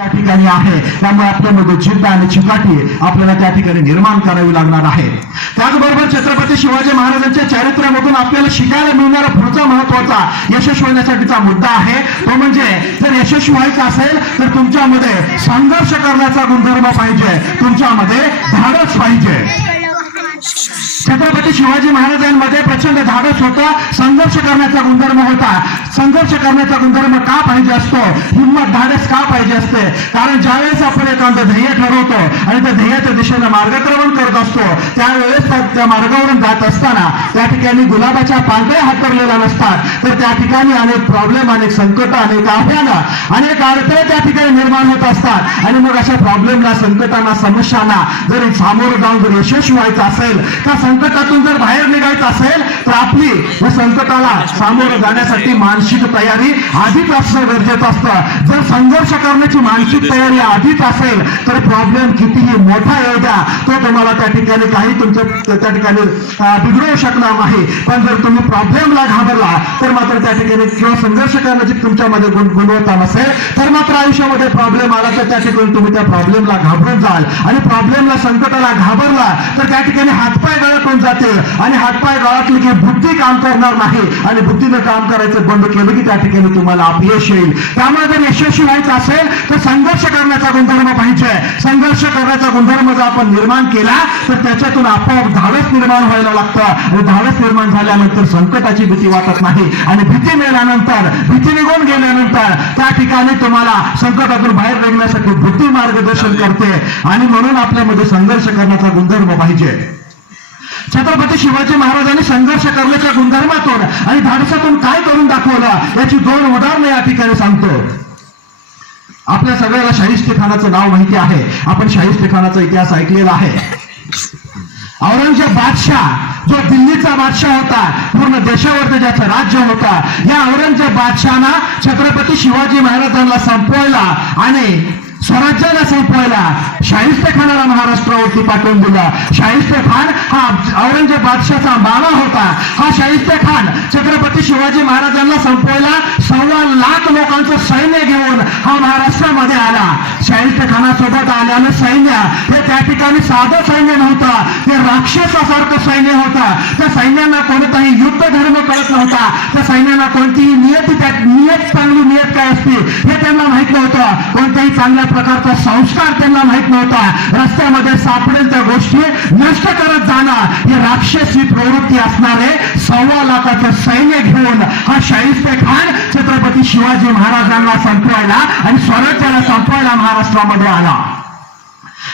त्या ठिकाणी आहे. त्यामुळे आपल्यामध्ये जिद्द आणि चिकाटी आपल्याला त्या ठिकाणी निर्माण करावी लागणार आहे. त्याचबरोबर छत्रपती शिवाजी महाराजांच्या चरित्रामधून आपल्याला शिकायला मिळणारा पुढचा महत्वाचा यशस्वी होण्यासाठीचा मुद्दा आहे तो म्हणजे जर यशस्वी व्हायचं असेल तर तुमच्यामध्ये संघर्ष करण्याचा गुणधर्म पाहिजे, तुमच्यामध्ये धाडस पाहिजे. छत्रपती शिवाजी महाराजांमध्ये प्रचंड धाडस होता, संघर्ष करण्याचा गुणधर्म होता. संघर्ष करण्याचा गुणधर्म का पाहिजे असतो, हिंमत धाडस का पाहिजे असते, कारण ज्यावेळेस आपण एखादं ध्येय ठरवतो आणि त्या ध्येयाच्या दिशेने मार्गक्रमण करत असतो त्यावेळेस त्या मार्गावरून जात असताना त्या ठिकाणी गुलाबाच्या पाकळ्या हातरलेल्या नसतात, तर त्या ठिकाणी अनेक प्रॉब्लेम, अनेक संकट, अनेक आव्हानं, अनेक अडथळे त्या ठिकाणी निर्माण होत असतात. आणि मग अशा प्रॉब्लेमला, संकटांना, समस्यांना जर सामोरं जाऊन जर यशस्वी व्हायचं असेल, त्या संकटातून जर बाहेर निघायचं असेल तर आपली या संकटाला सामोरं जाण्यासाठी मानसिक तयारी आधीच असणं गरजेचं असतं. जर संघर्ष करण्याची मानसिक तयारी आधीच असेल तर प्रॉब्लेम कितीही मोठा येऊ द्या, तो तुम्हाला त्या ठिकाणी काही तुमचं त्या ठिकाणी बिघडवू शकणार नाही. पण जर तुम्ही प्रॉब्लेमला घाबरला तर मात्र त्या ठिकाणी किंवा संघर्ष करण्याची तुमच्यामध्ये गुणवत्ता नसेल तर मात्र आयुष्यामध्ये प्रॉब्लेम आला तर त्या ठिकाणी तुम्ही त्या प्रॉब्लेमला घाबरून जाल. आणि प्रॉब्लेमला, संकटाला घाबरला तर त्या ठिकाणी हातपाय गळून जातील आणि हातपाय गळातले की बुद्धी काम करणार नाही आणि बुद्धीनं काम करायचं बंद केलं की त्या ठिकाणी तुम्हाला अपयश येईल. त्यामुळे जर यशस्वी व्हायचं असेल तर संघर्ष करण्याचा गुणधर्म पाहिजे. संघर्ष करण्याचा गुणधर्म जर आपण निर्माण केला तर त्याच्यातून आपोआप धाडस निर्माण व्हायला लागतं आणि धाडस निर्माण झाल्यानंतर संकटाची भीती वाटत नाही आणि भीती मेल्यानंतर, भीती निघून गेल्यानंतर त्या ठिकाणी तुम्हाला संकटातून बाहेर निघण्यासाठी बुद्धी मार्गदर्शन करते. आणि म्हणून आपल्यामध्ये संघर्ष करण्याचा गुणधर्म पाहिजे. छत्रपती शिवाजी महाराजांनी संघर्ष करण्याच्या गुणधर्मातून आणि धाडसातून काय करून दाखवलं याची 2 उदाहरणं या ठिकाणी सांगतो. आपल्या सगळ्याला शाहिस्तेखानाचं नाव माहिती आहे, आपण शाहिस्तेखानाचा इतिहास ऐकलेला आहे. औरंगजेब बादशाह जो दिल्लीचा बादशाह होता, पूर्ण देशावर ज्याचं राज्य होता, या औरंगजेब बादशाहना छत्रपती शिवाजी महाराजांना संपवायला आणि स्वराज्याला संपवायला शाहिस्तेखानाला महाराष्ट्रावरती पाठवून दिला. शाहिस्तेखान हा औरंगजेब बादशाहचा मामा होता. हा शाहिस्तेखान छत्रपती शिवाजी महाराजांना संपवायला 1.25 लाख लोकांचं सैन्य घेऊन हा महाराष्ट्रामध्ये आला. शाहिस्तेखानासोबत आल्यानं सैन्य हे त्या ठिकाणी साधं सैन्य नव्हतं, ते राक्षसासारखं सैन्य होतं. त्या सैन्यांना कोणताही युद्ध धर्म कळत नव्हता, त्या सैन्यांना कोणतीही नियत, चांगली नियत काय असते हे त्यांना माहित नव्हतं, कोणत्याही चांगल्या प्रकारचा संस्कार त्यांना माहित नव्हता. रस्त्यामध्ये सापडेल त्या गोष्टी नष्ट करत जाणं ही राक्षसी प्रवृत्ती असणारे 1.25 लाखाचं सैन्य घेऊन हा शाहिस्तेखान छत्रपती शिवाजी महाराजांना संपवायला आणि स्वराज्याला संपवायला महाराष्ट्रामध्ये आला.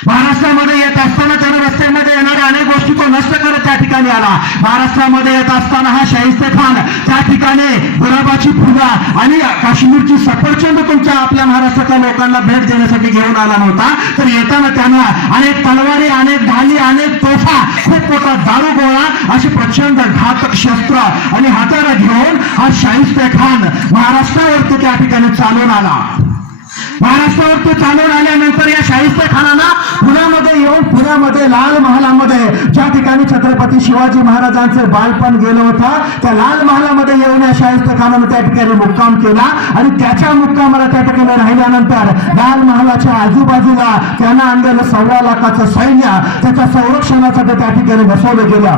महाराष्ट्रामध्ये येत असताना त्याने रस्त्यामध्ये येणाऱ्या अनेक गोष्टी तो नष्ट करत त्या ठिकाणी आला. महाराष्ट्रामध्ये येत असताना हा शाहिस्तेखान त्या ठिकाणी गुलाबाची फुलं आणि काश्मीरची सफरचंद तुमच्या आपल्या महाराष्ट्राच्या लोकांना भेट देण्यासाठी घेऊन आला नव्हता, तर येताना त्यांना अनेक तलवारी, अनेक ढाली, अनेक तोफा, खूप मोठा दारूगोळा अशी प्रचंड घातक शस्त्र आणि हाताला घेऊन हा शाहिस्तेखान महाराष्ट्रावरती त्या ठिकाणी चालून आला. महाराष्ट्रावरती चालून आल्यानंतर या शाहिस्तेखानाला पुण्यामध्ये येऊन, पुण्यामध्ये लाल महालामध्ये ज्या ठिकाणी छत्रपती शिवाजी महाराजांचं बालपण गेलं होतं त्या लाल महालामध्ये येऊन या शाहिस्तेखानानं त्या ठिकाणी मुक्काम केला. आणि त्याच्या मुक्कामाला त्या ठिकाणी राहिल्यानंतर लाल महालाच्या आजूबाजूला त्यांना आणलेलं 1.25 लाखाचं सैन्य त्याच्या संरक्षणासाठी त्या ठिकाणी बसवलं गेलं.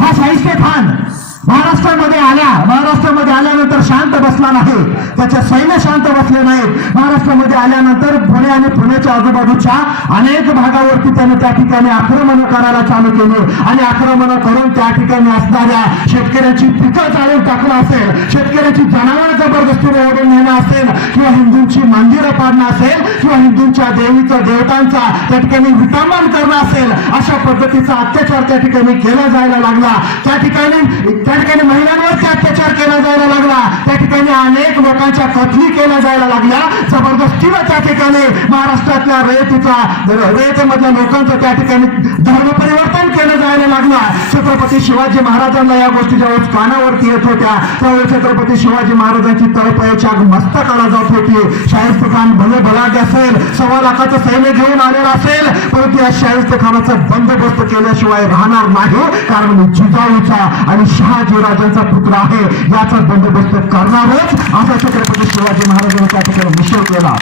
हा शाहिस्तेखान महाराष्ट्रामध्ये आल्यानंतर शांत बसला नाही, त्याचे सैन्य शांत बसले नाहीत. महाराष्ट्रामध्ये आल्यानंतर पुणे आणि पुण्याच्या आजूबाजूच्या अनेक भागावरती त्याने त्या ठिकाणी आक्रमण करायला चालू केले आणि आक्रमण करून त्या ठिकाणी असणाऱ्या शेतकऱ्यांची पिकं जाळून टाकणं असेल, शेतकऱ्यांची जनावर जबरदस्तीने ओढून नेणं असेल, किंवा हिंदूंची मंदिरं पाडणं असेल, किंवा हिंदूंच्या देवतांचा त्या ठिकाणी विटंबन करणं असेल, अशा पद्धतीचा अत्याचार त्या ठिकाणी केला जायला लागला. त्या ठिकाणी महिलांवरती अत्याचार केला जायला लागला. त्या ठिकाणी अनेक लोकांच्या कत्ली केल्या जायला लागल्या. जबरदस्तीनं त्या ठिकाणी महाराष्ट्रातल्या रयतेमधल्या लोकांचं त्या ठिकाणी धर्म परिवर्तन केलं जायला लागला. छत्रपती शिवाजी महाराजांना या गोष्टी ज्यावेळेस कानावरती येत होत्या त्यावेळेस छत्रपती शिवाजी महाराजांची तळपायाची आग मस्तकाला जात होती. शाहिस्तेखान भले भला बलाढ्य असेल, 1.25 लाखाचं सैन्य घेऊन आलेलं असेल, परंतु या शाहिस्तेखानाचा बंदोबस्त केल्याशिवाय राहणार नाही. कारण मी जिजाऊचा आणि शहाजीराजांचा पुत्र आहे, याचा बंदोबस्त करणारच असा छत्रपती शिवाजी महाराजांनी त्या ठिकाणी निश्चय केला.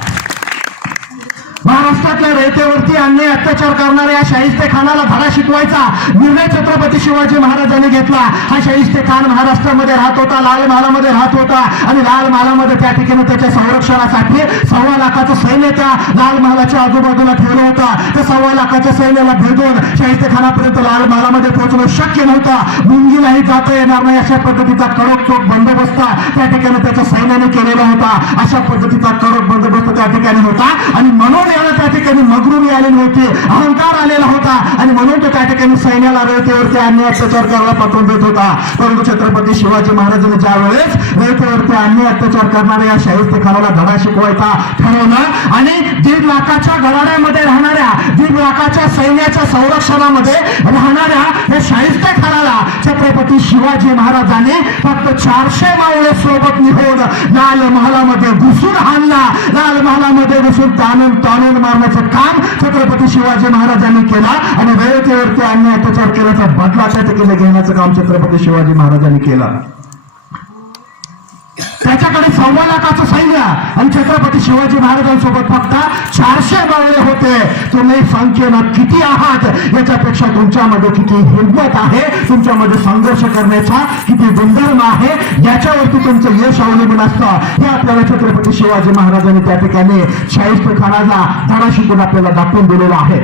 महाराष्ट्रातल्या रयतेवरती अन्याय अत्याचार करणाऱ्या या शाहिस्तेखानाला धडा शिकवायचा निर्णय छत्रपती शिवाजी महाराजांनी घेतला. हा शाहिस्तेखान महाराष्ट्रामध्ये राहत होता, लाल महालामध्ये राहत होता आणि लाल महालामध्ये त्या ठिकाणी त्याच्या संरक्षणासाठी 1.25 लाखाचं सैन्य त्या लाल महालाच्या आजूबाजूला ठेवलं होतं. त्या 1.25 लाखाच्या सैन्याला भेदून शाहिस्तेखानापर्यंत लाल महालामध्ये पोहोचणं शक्य नव्हतं. मुंगीलाही जाता येणार नाही अशा पद्धतीचा कडक चोख बंदोबस्त त्या ठिकाणी त्याच्या सैन्याने केलेला होता. अशा पद्धतीचा कडक बंदोबस्त त्या ठिकाणी होता आणि म्हणून याला त्या ठिकाणी मगरुरी आलेली होती, अहंकार आलेला होता आणि म्हणून तो त्या ठिकाणी सैन्याला रयतेवरती अन्याय अत्याचार करायला पाठवून देत होता. परंतु छत्रपती शिवाजी महाराजांनी ज्या वेळेस रयतेवरती अन्याय अत्याचार करणाऱ्या या शाहिस्तेखानाला धडा शिकवायचा ठरवलं आणि 1.5 लाखाच्या गडाड्यामध्ये राहणाऱ्या 1.5 लाखाच्या सैन्याच्या संरक्षणामध्ये राहणाऱ्या या शाहिस्तेखानाला छत्रपती शिवाजी महाराजांनी फक्त 400 मावळे सोबत निघून लाल महालामध्ये घुसून हाणला. लाल महालामध्ये घुसून ताणून मारण्याचं काम छत्रपती शिवाजी महाराजांनी केला आणि रयतेवरती अन्याय अत्याचार केल्याचा बदला त्या ठिकाणी घेण्याचं काम छत्रपती शिवाजी महाराजांनी केलं. त्याच्याकडे 1.25 लाखाचं सैन्य आणि छत्रपती शिवाजी महाराजांसोबत फक्त 400 मावळे होते. तुम्ही संख्येनं किती आहात याच्यापेक्षा तुमच्यामध्ये किती हिंमत आहे, तुमच्यामध्ये संघर्ष करण्याचा किती गुणधर्म आहे याच्यावरती तुमचं यश अवलंबून असतं. हे आपल्याला छत्रपती शिवाजी महाराजांनी त्या ठिकाणी शाहिस्तेखानाला धडा शिकून आपल्याला दाखवून दिलेला आहे.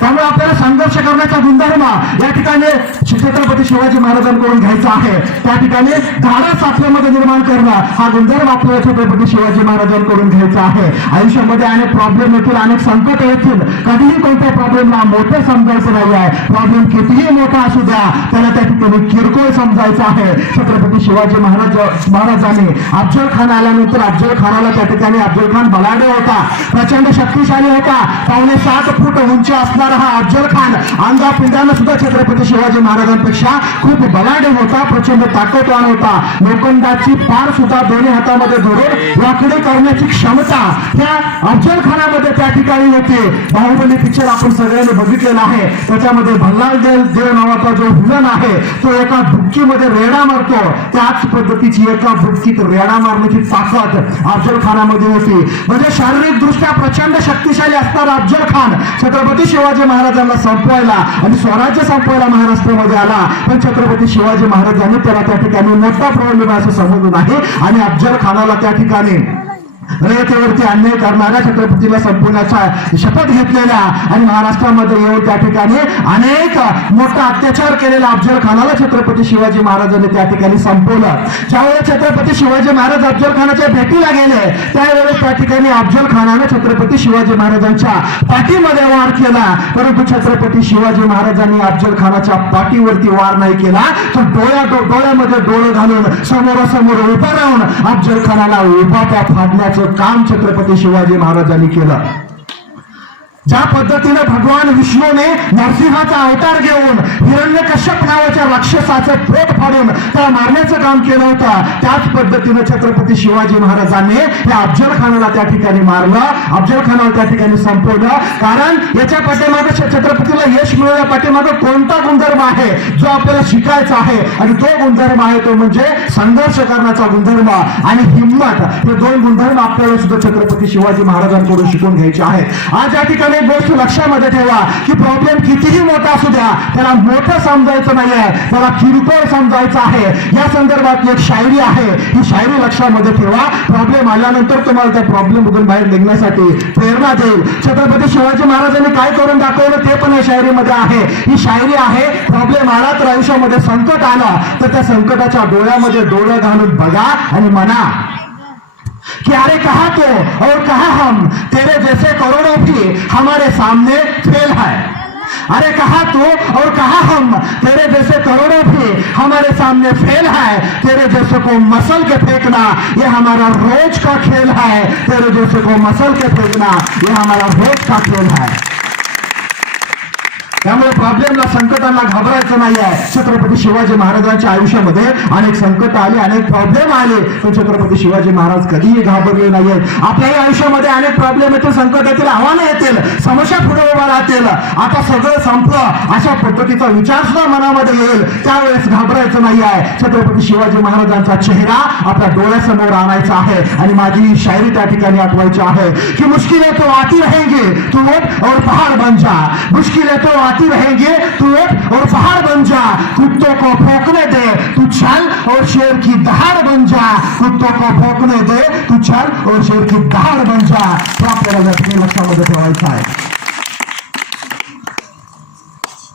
त्यामुळे आपल्याला संघर्ष करण्याचा गुणधर्म या ठिकाणी छत्रपती शिवाजी महाराजांकडून घ्यायचा आहे. त्या ठिकाणी धाडस आपल्यामध्ये निर्माण करणं हा गुणधर्म आपल्याला छत्रपती शिवाजी महाराजांकडून घ्यायचा आहे. आयुष्यामध्ये अनेक प्रॉब्लेम येतील, अनेक संकट येतील, कधीही कोणत्या प्रॉब्लेमला मोठं समजायचं नाही आहे. प्रॉब्लेम कितीही मोठा असू द्या त्याला त्या ठिकाणी किरकोळ समजायचं आहे. छत्रपती शिवाजी महाराजांनी अफजल खान आल्यानंतर अफजल खानाला त्या ठिकाणी अफजल खान बलाढ्य होता, प्रचंड शक्तिशाली होता. 7.25 फूट उंची असणारा हा अफजल खान अंगापिंडानं सुद्धा छत्रपती शिवाजी महाराजांपेक्षा खूप बलाढ्य होता, प्रचंड ताकदवान होता. लोखंडाची पार सुद्धा दोन्ही हातामध्ये धरून वाकडी करण्याची क्षमता त्या अफजल खानामध्ये त्या ठिकाणी होती. बाहुबली पिक्चर आपण सगळ्यांनी बघितलेला आहे. त्याच्यामध्ये भल्लाल देव नावाचा जो व्हिलन आहे तो एका बुक्कीमध्ये रेडा मारतो. त्याच पद्धतीची एका बुक्कीत रेडा मारण्याची ताकद अफजल खानामध्ये होती. म्हणजे शारीरिक दृष्ट्या प्रचंड शक्तिशाली असणारा अफजल खान छत्रपती शिवाजी महाराजांना संपवायला आणि स्वराज्य संपवायला महाराष्ट्रामध्ये आला. पण छत्रपती शिवाजी महाराजांनी त्याला त्या ठिकाणी मोठा प्रॉब्लेम असं समजलं नाही आणि अफजल खानाला त्या ठिकाणी रयतेवरती अन्याय करणाऱ्या छत्रपतीला संपवण्याचा शपथ घेतलेल्या आणि महाराष्ट्रामध्ये येऊन त्या ठिकाणी अनेक मोठा अत्याचार केलेल्या अफजल खानाला छत्रपती शिवाजी महाराजांनी त्या ठिकाणी संपवलं. ज्यावेळेस छत्रपती शिवाजी महाराज अफजल खानाच्या भेटीला गेले त्यावेळेस त्या ठिकाणी अफजल खानाने छत्रपती शिवाजी महाराजांच्या पाठीमध्ये वार केला. परंतु छत्रपती शिवाजी महाराजांनी अफजल खानाच्या पाठीवरती वार नाही केला, तर डोळ्यामध्ये डोळे घालून समोरासमोर उभा राहून अफजल खानाला उभाट्या फाडण्याचं काम छत्रपती शिवाजी महाराजांनी केलं. ज्या पद्धतीने भगवान विष्णूने नरसिंहाचा अवतार घेऊन हिरण्यकश्यप नावाच्या राक्षसाचं पोट फाडून त्याला मारण्याचं काम केलं होतं, त्याच पद्धतीने छत्रपती शिवाजी महाराजांनी या अफजल खानाला त्या ठिकाणी मारलं, अफजल खानाला त्या ठिकाणी संपवलं. कारण याच्या पाठीमागे छत्रपतीला यश मिळवल्या पाठीमागे कोणता गुणधर्म आहे जो आपल्याला शिकायचा आहे आणि तो गुणधर्म आहे तो म्हणजे संघर्ष करण्याचा गुणधर्म आणि हिंमत. हे 2 गुणधर्म आपल्याला सुद्धा छत्रपती शिवाजी महाराजांकडून शिकून घ्यायचे आहेत. आज या ठिकाणी एक गोष्ट लक्षामध्ये ठेवा की प्रॉब्लेम कितीही मोठा असू द्या त्याला मोठं समजायचं नाहीये, त्याला किरकोळ समजायचं आहे. या संदर्भात एक शायरी आहे, ही शायरी लक्षामध्ये ठेवा. प्रॉब्लेम आल्यानंतर तुम्हाला त्या प्रॉब्लेम मधून बाहेर निघण्यासाठी प्रेरणा देईल. छत्रपती शिवाजी महाराजांनी काय करून दाखवलं ते पण या शायरीमध्ये आहे. ही शायरी आहे, प्रॉब्लेम आला तर आयुष्यामध्ये संकट आलं तर त्या संकटाच्या डोळ्यामध्ये डोळे घालून बघा आणि म्हणा कि अरे कहा तो और कहा हम, तेरे जैसे करोड़ों भी हमारे सामने फेल है. अरे कहा तू और कहा हम, तेरे जैसे करोड़ों भी हमारे सामने फेल है. तेरे जैसे को मसल के फेंकना ये हमारा रोज का खेल है. तेरे जैसे को मसल के फेंकना ये हमारा रोज का खेल है. त्यामुळे प्रॉब्लेमला, संकटांना घाबरायचं नाही आहे. छत्रपती शिवाजी महाराजांच्या आयुष्यामध्ये अनेक संकट आले, अनेक प्रॉब्लेम आले, पण छत्रपती शिवाजी महाराज कधीही घाबरले नाहीयेत. आपल्याही आयुष्यामध्ये अनेक प्रॉब्लेम येतील, संकट येतील, आव्हानं येतील, समस्या पुढे उभा राहतील. आता सगळं संपलं अशा पद्धतीचा विचार सुद्धा मनामध्ये येईल, त्यावेळेस घाबरायचं नाही आहे. छत्रपती शिवाजी महाराजांचा चेहरा आपल्या डोळ्यासमोर आणायचा आहे. आणि माझी ही शायरी त्या ठिकाणी आठवायची आहे की मुश्किलें तो आती रहेंगे तू उठ और पहाड़ बन जा. मुश्किलें तो आती रहेंगे तू उठ और पहाड़ बन जा. कुत्तों को भौंकने दे तू चल और शेर की दहाड़ बन जा. कुत्तों को भौंकने दे तू चल और शेर की दहाड़ बन जा. तो आपल्याला लक्षामध्ये ठेवायचं आहे.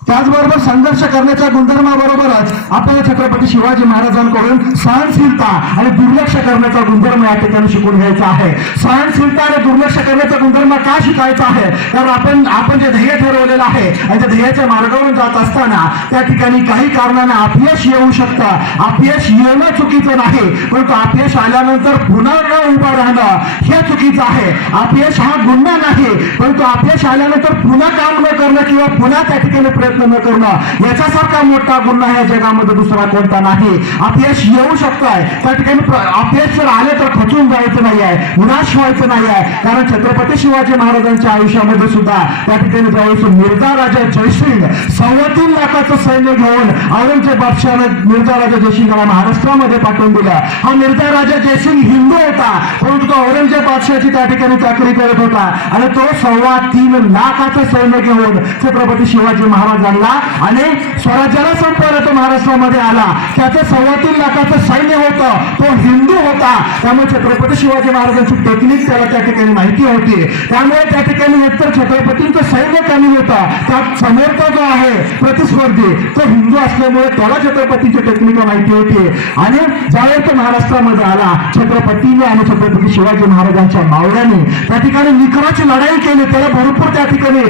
त्याचबरोबर संघर्ष करण्याच्या गुणधर्माबरोबरच आपल्याला छत्रपती शिवाजी महाराजांकडून सहनशीलता आणि दुर्लक्ष करण्याचा गुणधर्म या ठिकाणी शिकून घ्यायचा आहे. सहनशीलता आणि दुर्लक्ष करण्याचा गुणधर्म का शिकायचा आहे? कारण आपण जे ध्येय ठरवलेलं आहे आणि त्या ध्येयाच्या मार्गावरून जात असताना त्या ठिकाणी काही कारणाने अपयश येऊ शकतं. अपयश येणं चुकीचं नाही, परंतु अपयश आल्यानंतर पुन्हा न उभं राहणं हे चुकीचं आहे. अपयश हा गुन्हा नाही, परंतु अपयश आल्यानंतर पुन्हा काम न करणं किंवा पुन्हा त्या ठिकाणी प्रयत्न न करणं याच्यासारखा मोठा गुन्हा या जगामध्ये दुसरा कोणता नाही. अपयश येऊ शकतंय, त्या ठिकाणी अपयश जर आले तर खचून जायचं नाही आहे, निराश व्हायचं नाही आहे. कारण छत्रपती शिवाजी महाराजांच्या आयुष्यामध्ये सुद्धा त्या ठिकाणी ज्यावेळेस मिर्झा राजा जयसिंग 3.25 लाखाचं सैन्य घेऊन औरंगजेब बादशाहने मिर्झा राजा जयसिंगला महाराष्ट्रामध्ये पाठवून दिलं. हा मिर्झा राजा जयसिंग हिंदू होता, परंतु तो औरंगजेब बादशाहची त्या ठिकाणी चाकरी करत होता आणि तो 3.25 लाखाचं सैन्य घेऊन छत्रपती शिवाजी महाराज आणि स्वराज्याला संपवला तो महाराष्ट्रामध्ये आला. त्याचं 3.25 लाखाचं सैन्य होतं, तो हिंदू होता. त्यामुळे छत्रपती शिवाजी महाराजांची टेक्निक त्याला त्या ठिकाणी माहिती होती. त्यामुळे त्या ठिकाणी एकतर छत्रपतींचं सैन्य कमी होतं, त्यात समोरचा जो आहे प्रतिस्पर्धी तो हिंदू असल्यामुळे त्याला छत्रपतीची टेक्निक माहिती होती. आणि ज्यावेळेस तो महाराष्ट्रामध्ये आला, छत्रपतीने आणि छत्रपती शिवाजी महाराजांच्या मावळ्यांनी त्या ठिकाणी निकराची लढाई केली. त्याला भरपूर त्या ठिकाणी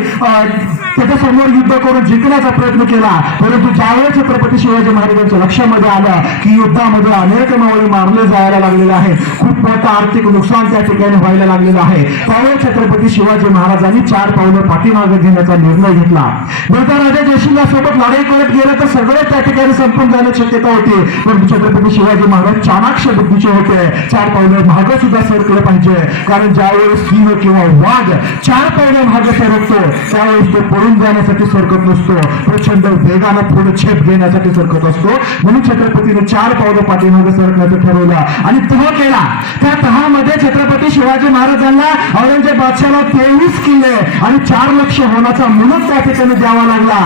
त्याच्या समोर युद्ध करून जिंकण्याचा प्रयत्न केला. परंतु ज्यावेळेस छत्रपती शिवाजी महाराजांच्या लक्षामध्ये आलं की युद्धामध्ये अनेक मावळे मारले जायला लागलेले आहे, खूप मोठं आर्थिक नुकसान त्या ठिकाणी व्हायला लागलेलं आहे, त्यावेळेस छत्रपती शिवाजी महाराजांनी 4 पावलं पाठीमागे घेण्याचा निर्णय घेतला. मिर्झा राजा जयसिंगला सोबत लढाई करत गेलं तर सगळे त्या ठिकाणी संपून जाण्याची शक्यता होती. पण छत्रपती शिवाजी महाराज चाणाक्ष बुद्धीचे होते. 4 पावलं मागे सुद्धा सरकलं पाहिजे, कारण ज्यावेळेस सिंह किंवा वाघ 4 पावलं मागे सरकतो त्यावेळेस तो पळून जाण्यासाठी सरकत नसतो, प्रचंड वेगानं पुढे छेप घेण्यासाठी सरकत असतो. म्हणून छत्रपतीने 4 पावलं पाठीमागे सरकण्याचं ठरवलं आणि तह केला. त्या तहामध्ये छत्रपती शिवाजी महाराजांना औरंगजेब बादशाहला 23 किल्ले आणि 4 लक्ष होण्याचा मुलूक त्या ठिकाणी द्यावा लागला.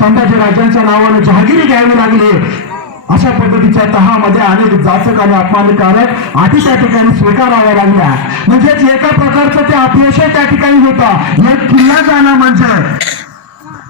संभाजी राजांच्या नावाने जहागिरी घ्यावी लागली. अशा पद्धतीच्या तहामध्ये अनेक जाचक आणि अपमानकारक अटी त्या ठिकाणी स्वीकाराव्या लागल्या. म्हणजेच एका प्रकारचं ते अपयश त्या ठिकाणी होतं. एक किल्ला जाणं म्हणजे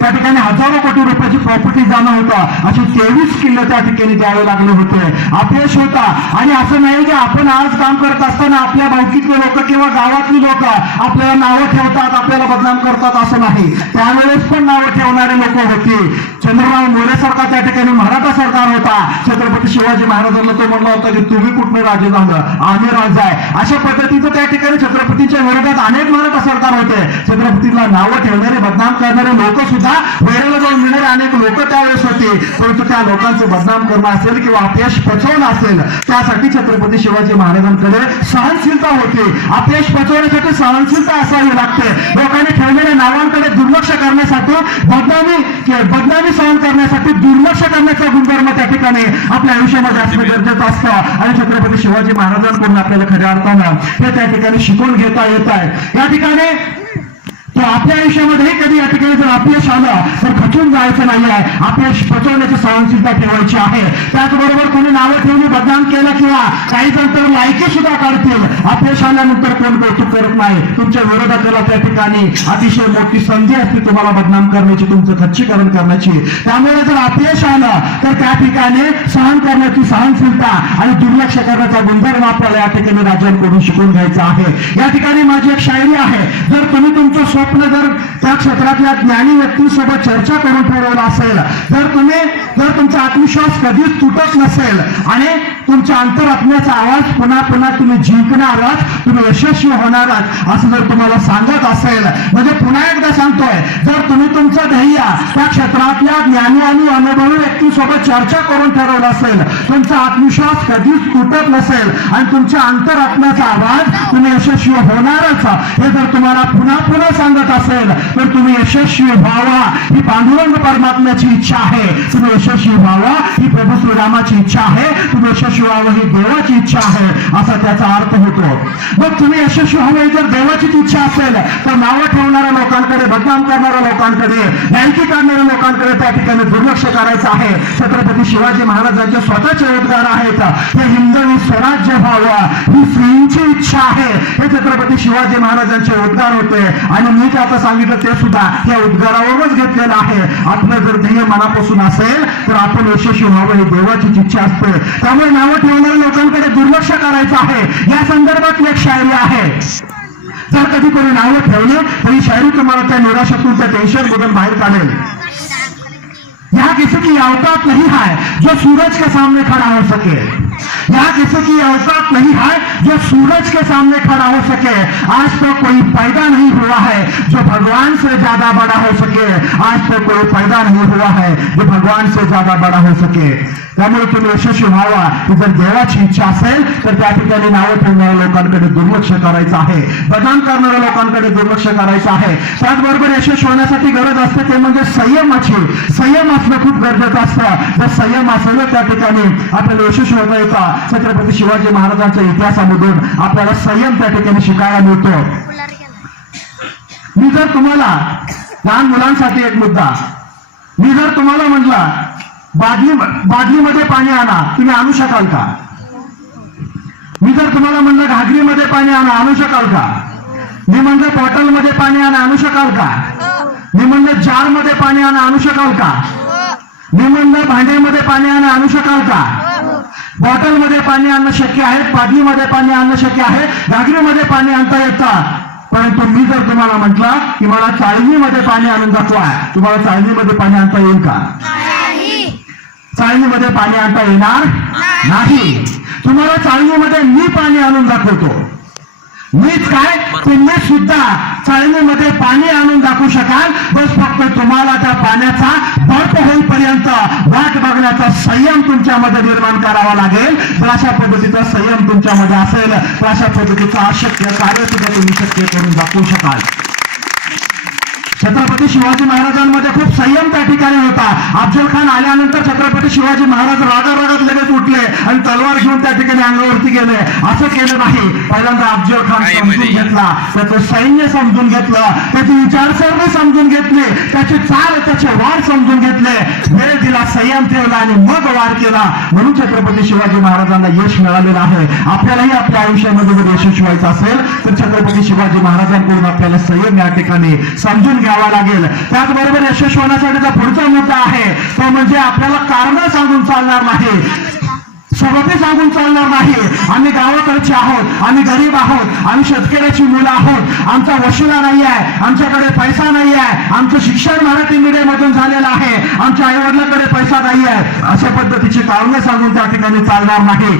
त्या ठिकाणी हजारो कोटी रुपयाची प्रॉपर्टी जाणं होतं. असे 23 किल्ले त्या ठिकाणी द्यावे लागले होते. अपयश होता. आणि असं नाही की आपण आज काम करत असताना आपल्या भावकीतले लोक किंवा गावातली लोक आपल्याला नावं ठेवतात, आपल्याला बदनाम करतात असं नाही. त्यावेळेस पण नावं ठेवणारे लोक होती. चंद्रराव मोरेसारखा त्या ठिकाणी मराठा सरकार होता. छत्रपती शिवाजी महाराजांना तो म्हणला होता की तुम्ही कुठलं राजे झालं, आम्ही राजा आहे. अशा पद्धतीचं त्या ठिकाणी छत्रपतीच्या विरोधात अनेक मराठा सरकार होते. छत्रपतीला नावं ठेवणारे, बदनाम करणारे लोक सुद्धा वैराला जाऊन मिळणारे अनेक लोक त्यावेळेस होते. परंतु त्या लोकांचं बदनाम करणं असेल किंवा अपयश पचवणं असेल त्यासाठी छत्रपती शिवाजी महाराजांकडे सहनशीलता होती. अपयश पचवण्यासाठी सहनशीलता असावी लागते. लोकांनी ठेवलेल्या नावांकडे दुर्लक्ष करण्यासाठी, बदनामी सहन करण्यासाठी दुर्लक्ष करण्याचा गुणधर्म त्या ठिकाणी आपल्या आयुष्यामध्ये असणं गरजेचं असतं. आणि छत्रपती शिवाजी महाराजांकडून आपल्याला खऱ्या अर्थानं हे त्या ठिकाणी शिकून घेता येत आहे. या ठिकाणी तर आपल्या आयुष्यामध्ये कधी या ठिकाणी जर अपयश आलं तर खचून जायचं नाही आहे. अपयश पचवण्याची सहनशीलता ठेवायची आहे. त्याचबरोबर कोणी नावं ठेवली, बदनाम केला किंवा काही जण तर लायकी सुद्धा काढतील. अपयश आल्यानंतर कोण कौतुक करत नाही. तुमच्या विरोधाला त्या ठिकाणी अतिशय मोठी संधी असते तुम्हाला बदनाम करण्याची, तुमचं खच्चीकरण करण्याची. त्यामुळे जर अपयश आलं तर त्या ठिकाणी सहन करण्याची सहनशीलता आणि दुर्लक्ष करण्याचा गुणधर्म आपल्याला या ठिकाणी राजांकडून शिकून घ्यायचा आहे. या ठिकाणी माझी एक शायरी आहे. जर तुम्ही तुमचं स्वप्न जर त्या क्षेत्रातल्या ज्ञानी व्यक्तींसोबत चर्चा करून ठरवलं असेल, जर तुमचा आत्मविश्वास कधीच तुटत नसेल आणि तुमच्या अंतरात्म्याचा आवाज पुन्हा पुन्हा तुम्ही जिंकणारच, तुम्ही यशस्वी होणारच असं जर तुम्हाला सांगत असेल, म्हणजे पुन्हा एकदा सांगतोय, जर तुम्ही तुमचं ध्येय त्या क्षेत्रातल्या ज्ञानी आणि अनुभवी व्यक्तीसोबत चर्चा करून ठरवलं असेल, तुमचा आत्मविश्वास कधीच तुटत नसेल आणि तुमच्या अंतरात्म्याचा आवाज तुम्ही यशस्वी होणारच हे जर तुम्हाला पुन्हा पुन्हा सांगत असेल, तर तुम्ही यशस्वी व्हावा ही पांडुरंग परमात्म्याची इच्छा आहे, तुम्ही यशस्वी व्हावा ही प्रभू श्रीरामाची इच्छा आहे, तुम्ही यशस्वी व्हावं ही देवाची इच्छा आहे असा त्याचा अर्थ होतो. मग तुम्ही यशस्वी व्हावं ही जर देवाचीच इच्छा असेल, तर नावं ठेवणाऱ्या लोकांकडे, बदनाम करणाऱ्या लोकांकडे, बँकी काढणाऱ्या लोकांकडे त्या ठिकाणी दुर्लक्ष करायचं आहे. छत्रपती शिवाजी महाराजांचे स्वतःचे उद्गार आहेत, हे हिंदवी स्वराज्य व्हावं ही श्रींची इच्छा आहे, हे छत्रपती शिवाजी महाराजांचे उद्गार होते. आणि मी जे आता सांगितलं ते सुद्धा या उद्गारावरूनच घेतलेलं आहे. आपलं जर ध्येय मनापासून असेल तर आपण यशस्वी व्हावं ही देवाचीच इच्छा असते. त्यामुळे नावं ठेवणाऱ्या लोकांकडे दुर्लक्ष करायचं आहे. या संदर्भात एक शायरी आहे, जर कधी कोणी नावं ठेवली तर ही शायरी तुम्हाला त्या निराशेतून, त्या टेन्शन मधून बाहेर काढेल. यहाँ किसी की औकात नहीं है जो सूरज के सामने खड़ा हो सके, यहाँ किसी की औकात नहीं है जो सूरज के सामने खड़ा हो सके, आज तो कोई पैदा नहीं हुआ है जो भगवान से ज्यादा बड़ा हो सके, आज तो कोई पैदा नहीं हुआ है जो भगवान से ज्यादा बड़ा हो सके. त्यामुळे तुम्ही यशस्वी व्हावा ही जर देवाची इच्छा असेल तर त्या ठिकाणी नावं ठेवणाऱ्या लोकांकडे दुर्लक्ष करायचं आहे, बदनाम करणाऱ्या लोकांकडे दुर्लक्ष करायचं आहे. त्याचबरोबर यशस्वी होण्यासाठी गरज असते ते म्हणजे संयमाची. संयम असणं खूप गरजेचं असतं. जर संयम असेल त्या ठिकाणी आपल्याला यशस्वी होता येतं. छत्रपती शिवाजी महाराजांच्या इतिहासामधून आपल्याला संयम त्या ठिकाणी शिकायला मिळतो. मी जर तुम्हाला, लहान मुलांसाठी एक मुद्दा, मी जर तुम्हाला म्हटलं बादलीमध्ये पाणी आणा, तुम्ही आणू शकाल का? मी जर तुम्हाला म्हणलं घागरीमध्ये पाणी आणा, आणू शकाल का? मी म्हणलं बॉटलमध्ये पाणी आणा, आणू शकाल का? मी म्हणलं जारमध्ये पाणी आणा, आणू शकाल का? मी म्हणलं भांड्यामध्ये पाणी आणा, आणू शकाल का? बॉटलमध्ये पाणी आणणं शक्य आहे, बादलीमध्ये पाणी आणणं शक्य आहे, घागरीमध्ये पाणी आणता येतं. परंतु मी जर तुम्हाला म्हटलं की मला चाळणीमध्ये पाणी आणून दाखवा, तुम्हाला चाळणीमध्ये पाणी आणता येईल का? चाळणीमध्ये पाणी आणता येणार नाही. तुम्हाला चाळणीमध्ये मी पाणी आणून दाखवतो. मीच काय, तुम्ही सुद्धा चाळणीमध्ये पाणी आणून दाखवू शकाल. बस फक्त तुम्हाला त्या पाण्याचा बळप होईपर्यंत वाट बघण्याचा संयम तुमच्यामध्ये निर्माण करावा लागेल. जर अशा पद्धतीचा संयम तुमच्यामध्ये असेल तर अशा पद्धतीचं अशक्य कार्य सुद्धा तुम्ही शक्य करून दाखवू शकाल. छत्रपती शिवाजी महाराजांमध्ये खूप संयम त्या ठिकाणी होता. अफजल खान आल्यानंतर छत्रपती शिवाजी महाराज रागारागात लगेच उठले आणि तलवार घेऊन त्या ठिकाणी अंगावरती गेले, असं केलं नाही. पहिल्यांदा अफजल खान समजून घेतला, त्याचं सैन्य समजून घेतलं, त्याची विचारसरणी समजून घेतली, त्याची चाल, त्याचे वार समजून घेतले, वेळ दिला, संयम ठेवला आणि मग वार केला. म्हणून छत्रपती शिवाजी महाराजांना यश मिळालेलं आहे. आपल्यालाही आपल्या आयुष्यामध्ये जर यशस्वी व्हायचं असेल तर छत्रपती शिवाजी महाराजांकडून आपल्याला संयम या ठिकाणी समजून घ्यावा लागेल. त्याचबरोबर यशस्वी होण्यासाठीचा पुढचा मुद्दा आहे तो म्हणजे आपल्याला कारण सांगून चालणार नाही, सबबे सांगून चालणार नाही. आम्ही गावाकडचे आहोत, आम्ही गरीब आहोत, आम्ही शेतकऱ्याची मुलं आहोत, आमचा वशिला नाही आहे, आमच्याकडे पैसा नाही आहे, आमचं शिक्षण मराठी मीडियम मधून झालेलं आहे, आमच्या आईवडिलांकडे पैसा नाही आहे, अशा पद्धतीची कारणे सांगून त्या ठिकाणी चालणार नाही.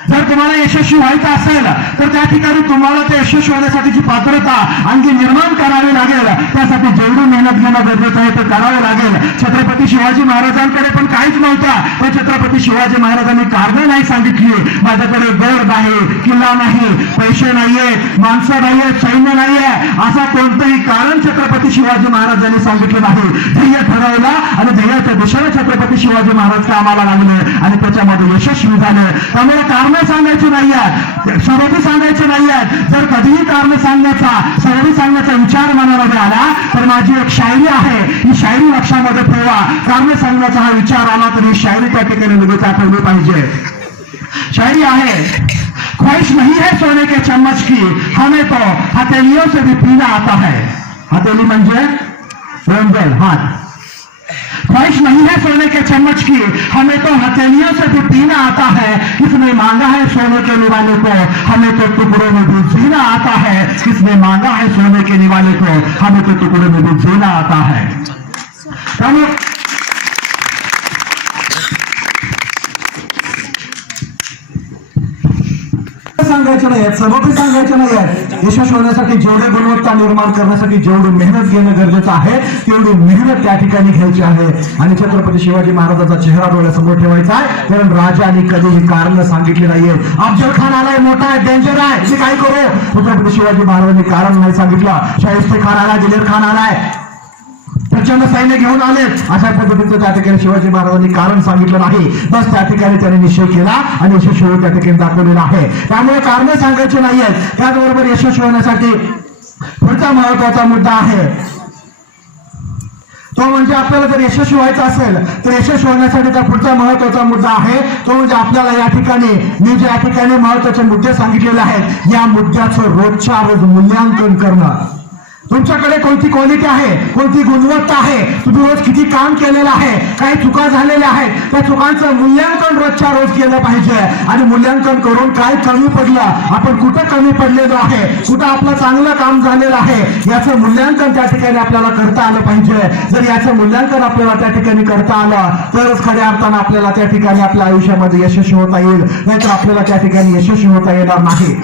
जर तुम्हाला यशस्वी व्हायचं असेल तर त्या ठिकाणी तुम्हाला ते यशस्वी होण्यासाठीची पात्रता आणखी निर्माण करावी लागेल. त्यासाठी जेवढी मेहनत घेणं गरजेचं आहे ते करावं लागेल. छत्रपती शिवाजी महाराजांकडे पण काहीच नव्हतं, पण छत्रपती शिवाजी महाराजांनी कारणं नाही सांगितली. माझ्याकडे गड नाही, किल्ला नाही, पैसे नाहीये, माणसं नाहीये, सैन्य नाहीये, असा कोणतंही कारण छत्रपती शिवाजी महाराजांनी सांगितलं नाही. ध्येय ठरवला आणि ध्येयाच्या दिशेने छत्रपती शिवाजी महाराज कामाला लागले आणि त्याच्यामध्ये यशस्वी झाले. त्यामुळे कारण सांगायची नाही आहेत, सबबी सांगायची नाही आहेत. जर कधीही कारण सांगण्याचा, सबबी सांगण्याचा विचार मनामध्ये आला तर माझी एक शायरी आहे, ही शायरी लक्षामध्ये ठेवा. कारण सांगण्याचा हा विचार आला तर ही शायरी त्या ठिकाणी लगेच आठवली पाहिजे. शायरी आहे, ख्वाहिश नहीं है सोने के चम्मच की, हमें तो हथेलियों से भी पीना आता है. हथेली म्हणजे रंजन, हात. ख्वाहिश नहीं है सोने के चम्मच की, हमें तो हथेलियों से भी पीना आता है. किसने मांगा है सोने के निवाले को, हमें तो टुकड़ों में भी जीना आता है. किसने मांगा है सोने के निवाले को, हमें तो टुकड़ों में भी जीना आता है. सांगायचे नाही आहेत, सबबी सांगायचे नाही आहेत. यशस्वी होण्यासाठी जेवढे गुणवत्ता निर्माण करण्यासाठी जेवढी मेहनत घेणं गरजेचं आहे तेवढी मेहनत त्या ठिकाणी घ्यायची आहे. आणि छत्रपती शिवाजी महाराजांचा चेहरा डोळ्यासमोर ठेवायचा आहे. कारण राजाने कधीही कारण सांगितले नाहीये. अफजल खान आलाय, मोठा आहे, डेंजर आहे, मी काय करू? छत्रपती शिवाजी महाराजांनी कारण नाही सांगितलं. शाहिस्ते खान आलाय, दिलेर खान आलाय, प्रचंड सैन्य घेऊन आले, अशा पद्धतीचं त्या ठिकाणी शिवाजी महाराजांनी कारण सांगितलं नाही. बस त्या ठिकाणी त्यांनी निश्चय केला आणि यशस्वी होऊन त्या ठिकाणी दाखवलेला आहे. त्यामुळे कारण सांगायचे नाहीयेत. त्याचबरोबर यशस्वी होण्यासाठी पुढचा महत्वाचा मुद्दा आहे तो म्हणजे आपल्याला जर यशस्वी व्हायचं असेल तर यशस्वी होण्यासाठी पुढचा महत्वाचा मुद्दा आहे तो म्हणजे आपल्याला या ठिकाणी मी जे या ठिकाणी महत्वाचे मुद्दे सांगितलेले आहेत या मुद्द्याचं रोजच्या रोज मूल्यांकन करणं. तुमच्याकडे कोणती क्वालिटी आहे, कोणती गुणवत्ता आहे, तुम्ही रोज किती काम केलेलं आहे, काही चुका झालेल्या आहेत, त्या चुकांचं मूल्यांकन रोजच्या रोज केलं पाहिजे. आणि मूल्यांकन करून काय कमी पडलं, आपण कुठं कमी पडलेलो आहे, कुठं आपलं चांगलं काम झालेलं आहे याचं मूल्यांकन त्या ठिकाणी आपल्याला करता आलं पाहिजे. जर याचं मूल्यांकन आपल्याला त्या ठिकाणी करता आलं तरच खऱ्या अर्थानं आपल्याला त्या ठिकाणी आपल्या आयुष्यामध्ये यशस्वी होता येईल, नाहीतर आपल्याला त्या ठिकाणी यशस्वी होता येणार नाही.